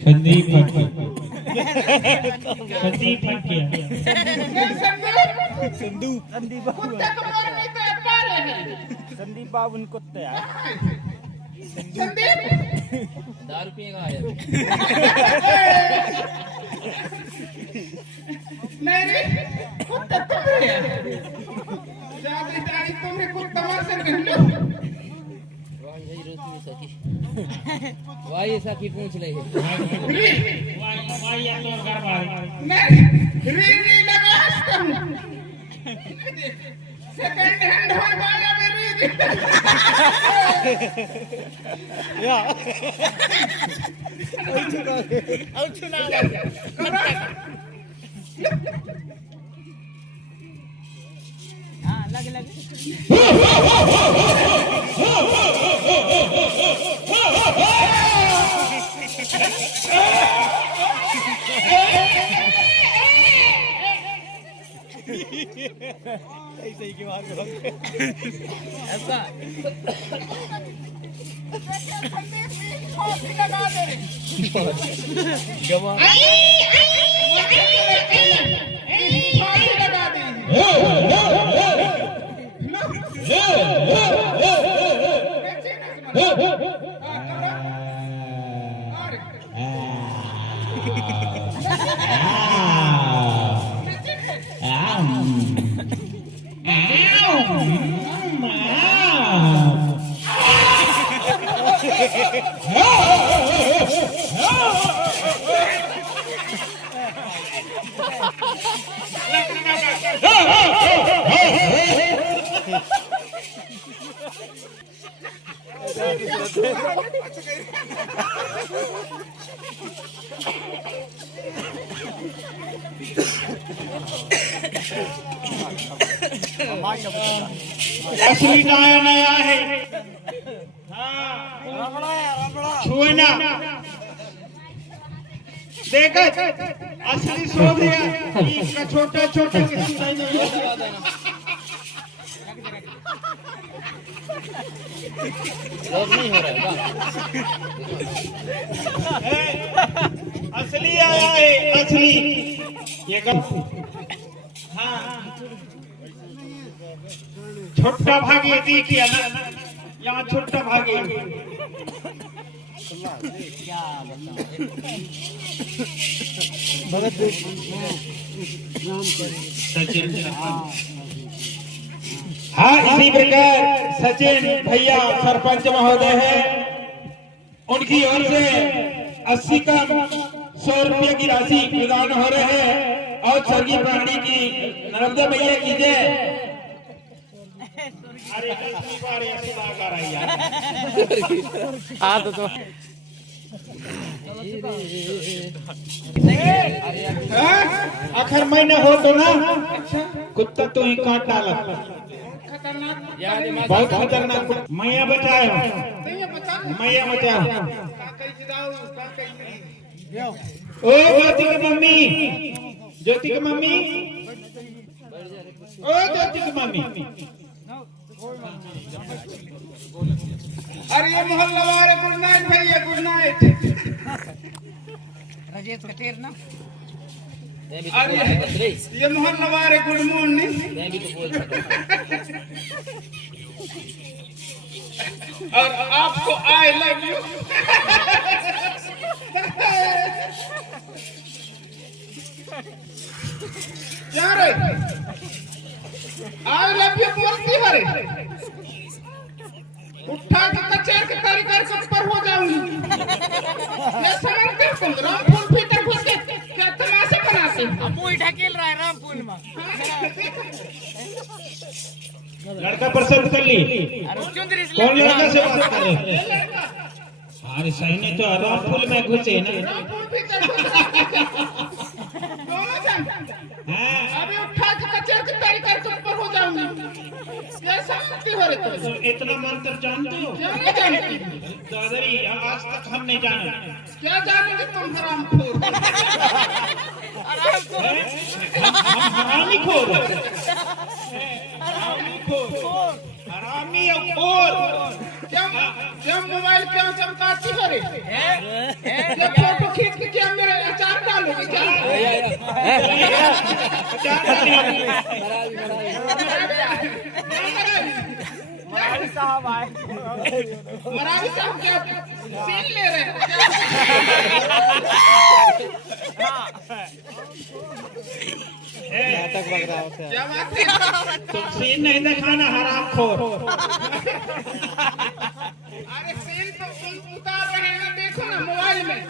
संदीप संदीप संदीप बाबू कुत्ते दारू पिएगा यार नहीं रे कुत्ता तुम रे जाते जानी तुमने कुत्ता मार कर लो वाही रोटी में सकी वाही सकी पूछ ले री वाई या तो घर वाली नहीं री री लगा तुम सेकंड हैंड हो वाला में री या और चुना हाँ लग लग ऐसे ही की मार ऐसा लगा दे जमा लगा दे असली नया नया है छुए ना देखा असली सो दिया इसका छोटा छोटा लोग नहीं हो रहा है असली आया है असली ये हाँ छोटा भागे देखिए ना यहाँ छोटा भागे हाँ इसी प्रकार सचिन भैया सरपंच महोदय है उनकी ओर से 80 का 100 रुपये की राशि प्रदान हो रहे हैं और स्वर्गीय प्राणी की नर्मदा मैया की जय। अरे तो आखिर महीने हो तो ना कुत्ता तो ही काट डाला बहुत खतरनाक मैया बचाओ मैया बचाओ ओ ज्योति की मम्मी ज्योति की मम्मी ओ ज्योति की मम्मी अरे ये मोहल्ला वाले गुड नाइट भैया गुड नाइट राजेश कटेर ना अरे ये मोहल्ला वाले गुड मॉर्निंग मैं भी तो बोल सकता और आपको आई लव यू क्या रे आई लव यू बोलती है रे उठा के कचेर के तरीके से ऊपर हो जाऊंगी। ये समझते हो तुम रामपुर भीतर घुस के क्या तमाशे बनाते हो? अब वो ढकेल रहा है रामपुर में। लड़का प्रसन्न कर ली। अरे चुंदरी से कौन लड़का से बात कर रहे? अरे सही नहीं तो रामपुर में घुसे ना। रामपुर भीतर घुस के दोनों जन हाँ, अभी उठा के कचेर के तरीके से ऊपर हो जाऊंगी। ये समझती हो रहे तो तुम? इतना मंत्र जानते हो? क्या नहीं जानती? दादाजी आज तक हम नहीं जाने। क्या जानोगे तुम हरामखोर? हम हरामी खोर। हरामी खोर। हरामी और खोर। क्या मोबाइल क्यों चमकाती हो रे? क्या फोटो खींच के क्या मेरे अचार डालोगे क्या? मराठी साहब आए। मराठी साहब क्या सीन ले रहे हैं? क्या बात है? तुम सीन नहीं दिखाना हराम खोर। अरे सीन तो उतार रहे हैं, देखो ना मोबाइल में।